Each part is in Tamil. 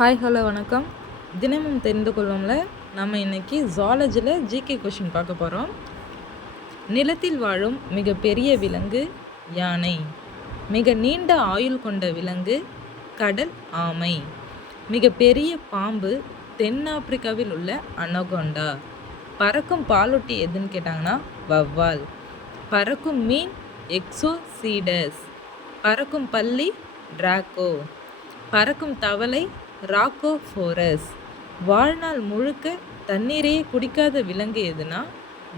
ஹாய் ஹலோ வணக்கம். தினமும் தெரிந்து கொள்வோம்ல நம்ம இன்னைக்கு ஜாலஜியில் ஜிகே கொஷின் பார்க்க போகிறோம் நிலத்தில் வாழும் மிக பெரிய விலங்கு யானை. மிக நீண்ட ஆயுள் கொண்ட விலங்கு கடல் ஆமை. மிக பெரிய பாம்பு தென்னாப்பிரிக்காவில் உள்ள அனகொண்டா. பறக்கும் பாலொட்டி எதுன்னு கேட்டாங்கன்னா வவ்வால் பறக்கும் மீன் எக்ஸோசீடஸ். பறக்கும் பள்ளி டிராக்கோ பறக்கும் தவளை ராக்கோஃபோரஸ். வாழ்நாள் முழுக்க தண்ணீரையே குடிக்காத விலங்கு எதுனா?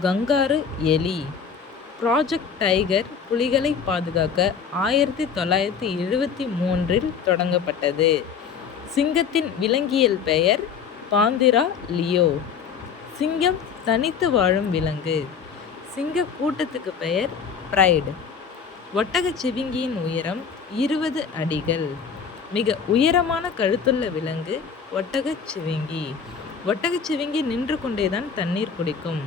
கங்காரு எலி. ப்ராஜெக்ட் டைகர் புலிகளை பாதுகாக்க ஆயிரத்தி தொள்ளாயிரத்தி எழுபத்தி மூன்றில் தொடங்கப்பட்டது. சிங்கத்தின் விலங்கியல் பெயர் பாந்திரா லியோ. சிங்கம் தனித்து வாழும் விலங்கு. சிங்க கூட்டத்துக்கு பெயர் ப்ரைடு ஒட்டகச் சிவிங்கியின் உயரம் இருபது அடிகள். மிக உயரமான கழுத்துள்ள விலங்கு ஒட்டகச் சிவிங்கி. ஒட்டகச் சிவிங்கி நின்று கொண்டேதான் தண்ணீர் குடிக்கும்.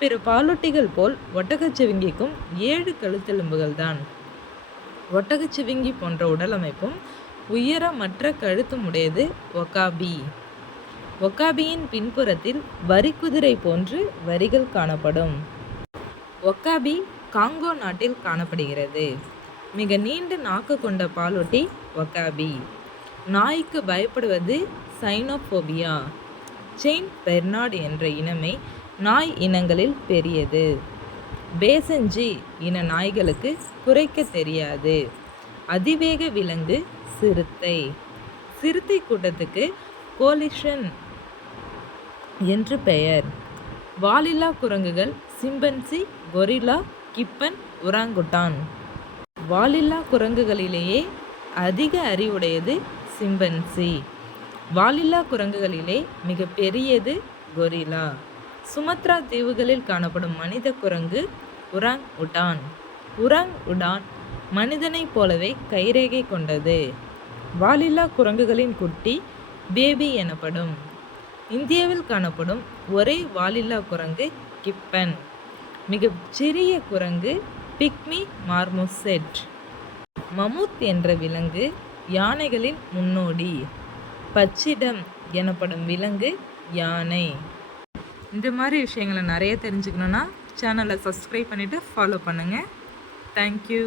பிற பாலூட்டிகள் போல் ஒட்டகச் சிவிங்கிக்கும் ஏழு கழுத்தெலும்புகள் தான் ஒட்டகச் சிவிங்கி போன்ற உடலமைப்பும் உயரமற்ற கழுத்தும் உடையது ஒகாபி ஒக்காபியின் பின்புறத்தில் வரிக்குதிரை போன்று வரிகள் காணப்படும். ஒக்காபி காங்கோ நாட்டில் காணப்படுகிறது. மிக நீண்ட நாக்கு கொண்ட பாலூட்டி ஒகாபி நாய்க்கு பயப்படுவது சைனோபோபியா. செயின் பெர்னாட் என்ற இனமே நாய் இனங்களில் பெரியது. பேசஞ்சி இன நாய்களுக்கு குறைக்க தெரியாது. அதிவேக விலங்கு சிறுத்தை. சிறுத்தை கூட்டத்துக்கு கோலிஷன் என்று பெயர். வாலில்லா குரங்குகள் சிம்பன்சி கொரில்லா கிப்பன் உராங்குட்டான். வாலில்லா குரங்குகளிலேயே அதிக அறிவுடையது சிம்பன்சி. வாலில்லா குரங்குகளிலே மிக பெரியது கொரிலா. சுமத்ரா தீவுகளில் காணப்படும் மனித குரங்கு உராங் உடான். உராங் உடான் மனிதனைப் போலவே கைரேகை கொண்டது. வாலில்லா குரங்குகளின் குட்டி பேபி எனப்படும். இந்தியாவில் காணப்படும் ஒரே வாலில்லா குரங்கு கிப்பன். மிகச் சிறிய குரங்கு பிக்மி மார்மோசெட் மமுத் என்ற விலங்கு யானைகளின் முன்னோடி. பச்சிடம் எனப்படும் விலங்கு யானை. இந்த மாதிரி விஷயங்களை நிறைய தெரிஞ்சுக்கணுன்னா சேனலை சப்ஸ்கிரைப் பண்ணிவிட்டு ஃபாலோ பண்ணுங்கள் தேங்க்யூ